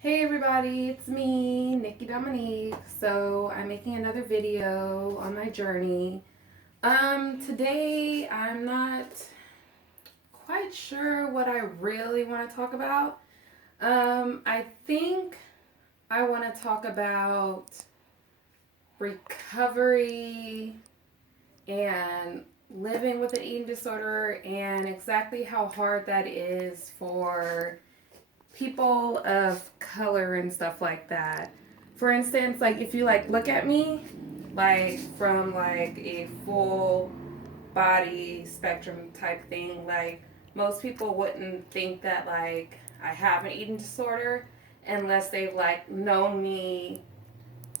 Hey everybody, it's me, Nikki Dominique. So I'm making another video on my journey. Today I'm not quite sure what I really want to talk about. I think I want to talk about recovery and living with an eating disorder and exactly how hard that is for people of color and stuff like that. For instance, like if you look at me like from like a full body spectrum type thing, like most people wouldn't think that like I have an eating disorder unless they've like known me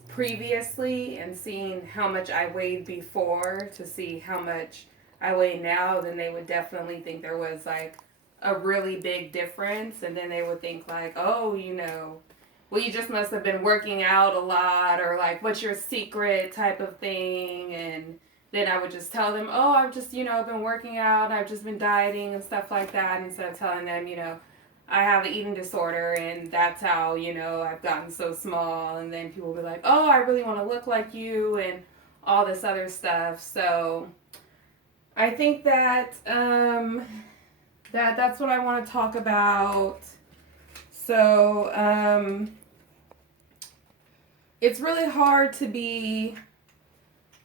previously and seen how much I weighed before to see how much I weigh now. Then they would definitely think there was like a really big difference, and then they would think like, oh, well, you just must have been working out a lot, or like, what's your secret type of thing. And then I would just tell them, oh, I've just been working out, I've just been dieting and stuff like that, instead of telling them, I have an eating disorder and that's how, I've gotten so small. And then people will be like, oh, I really want to look like you and all this other stuff. So I think that's what I want to talk about. So it's really hard to be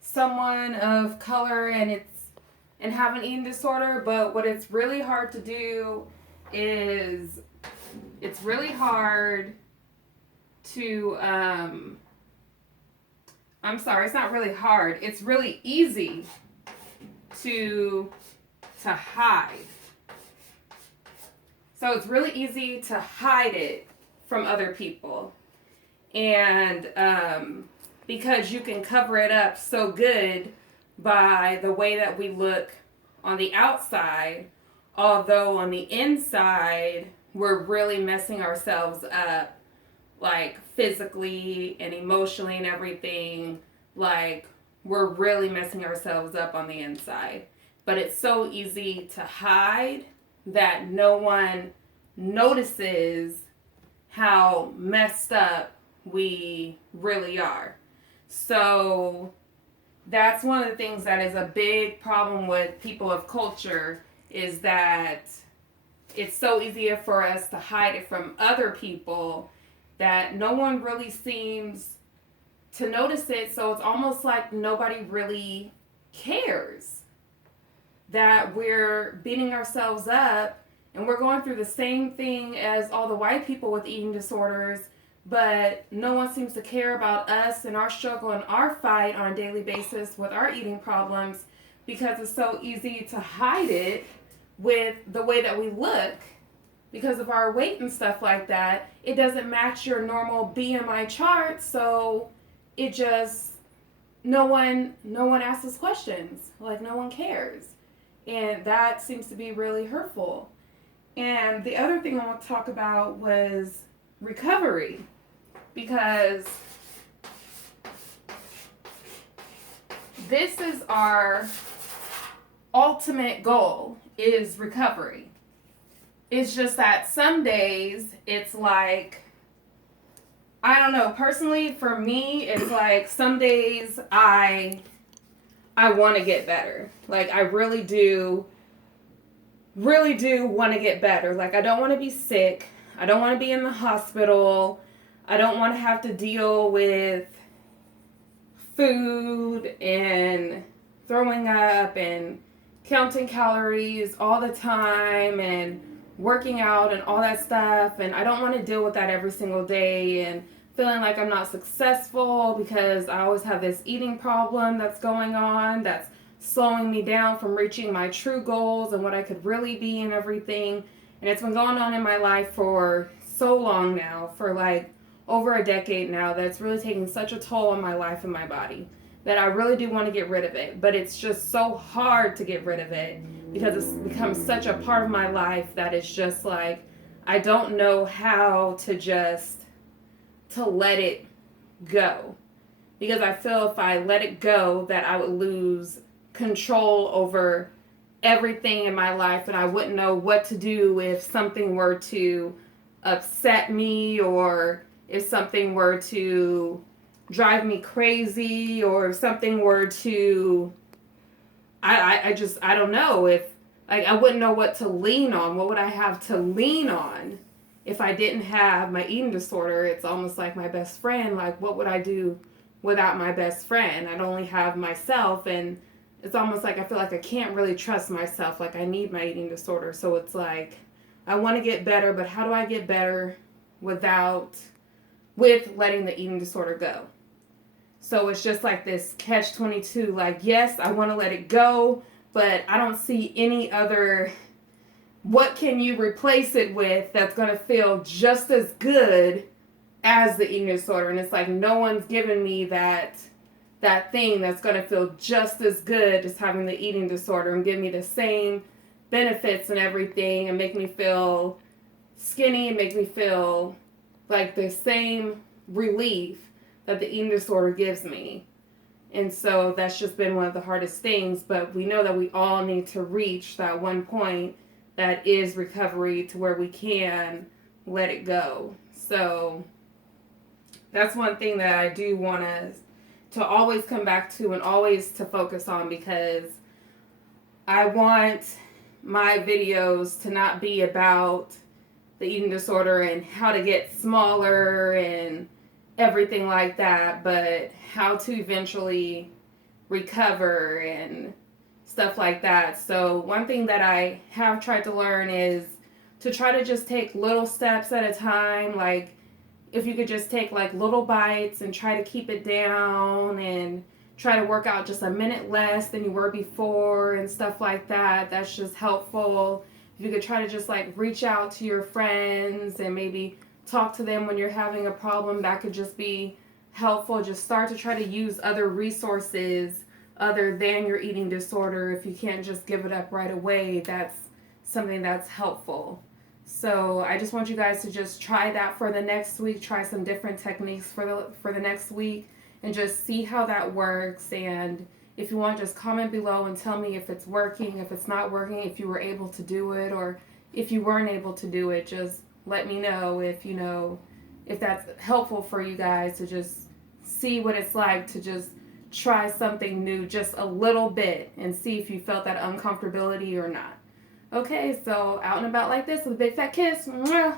someone of color and have an eating disorder, but what it's really hard to do is it's really hard to I'm sorry, it's not really hard. It's really easy to hide. So it's really easy to hide it from other people. And because you can cover it up so good by the way that we look on the outside, although on the inside, we're really messing ourselves up, like physically and emotionally and everything. Like, we're really messing ourselves up on the inside. But it's so easy to hide that no one notices how messed up we really are. So that's one of the things that is a big problem with people of culture, is that it's so easy for us to hide it from other people that no one really seems to notice it. So it's almost like nobody really cares that we're beating ourselves up and we're going through the same thing as all the white people with eating disorders, but no one seems to care about us and our struggle and our fight on a daily basis with our eating problems, because it's so easy to hide it with the way that we look because of our weight and stuff like that. It doesn't match your normal BMI chart, so it just no one asks questions. Like, no one cares. And that seems to be really hurtful. And the other thing I want to talk about was recovery, because this is our ultimate goal, is recovery. It's just that some days it's like, I don't know, personally for me it's like some days I want to get better. Like, I really do want to get better. Like, I don't want to be sick. I don't want to be in the hospital. I don't want to have to deal with food and throwing up and counting calories all the time and working out and all that stuff. And I don't want to deal with that every single day and feeling like I'm not successful because I always have this eating problem that's going on that's slowing me down from reaching my true goals and what I could really be and everything. And it's been going on in my life for so long now, for like over a decade now, that it's really taking such a toll on my life and my body that I really do want to get rid of it. But it's just so hard to get rid of it because it's become such a part of my life that it's just like, I don't know how to let it go, because I feel if I let it go that I would lose control over everything in my life and I wouldn't know what to do if something were to upset me, or if something were to drive me crazy, or if something were to, I don't know, if, like, I wouldn't know what to lean on. What would I have to lean on if I didn't have my eating disorder? It's almost like my best friend. Like, what would I do without my best friend? I'd only have myself, and it's almost like I feel like I can't really trust myself. Like, I need my eating disorder. So it's like, I want to get better, but how do I get better with letting the eating disorder go? So it's just like this catch-22. Like, yes, I want to let it go, but I don't see any other, what can you replace it with that's going to feel just as good as the eating disorder? And it's like no one's given me that thing that's going to feel just as good as having the eating disorder and give me the same benefits and everything, and make me feel skinny and make me feel like the same relief that the eating disorder gives me. And so that's just been one of the hardest things. But we know that we all need to reach that one point that is recovery, to where we can let it go. So that's one thing that I do want to always come back to and always to focus on, because I want my videos to not be about the eating disorder and how to get smaller and everything like that, but how to eventually recover and stuff like that. So one thing that I have tried to learn is to try to just take little steps at a time. Like, if you could just take like little bites and try to keep it down, and try to work out just a minute less than you were before and stuff like that. That's just helpful. If you could try to just like reach out to your friends and maybe talk to them when you're having a problem, that could just be helpful. Just start to try to use other resources other than your eating disorder. If you can't just give it up right away, that's something that's helpful. So I just want you guys to just try that for the next week. Try some different techniques for the next week, and just see how that works. And if you want, just comment below and tell me if it's working, if it's not working, if you were able to do it, or if you weren't able to do it. Just let me know if that's helpful for you guys, to just see what it's like to just try something new just a little bit and see if you felt that uncomfortability or not. Okay, so out and about like this with a big fat kiss. Mwah.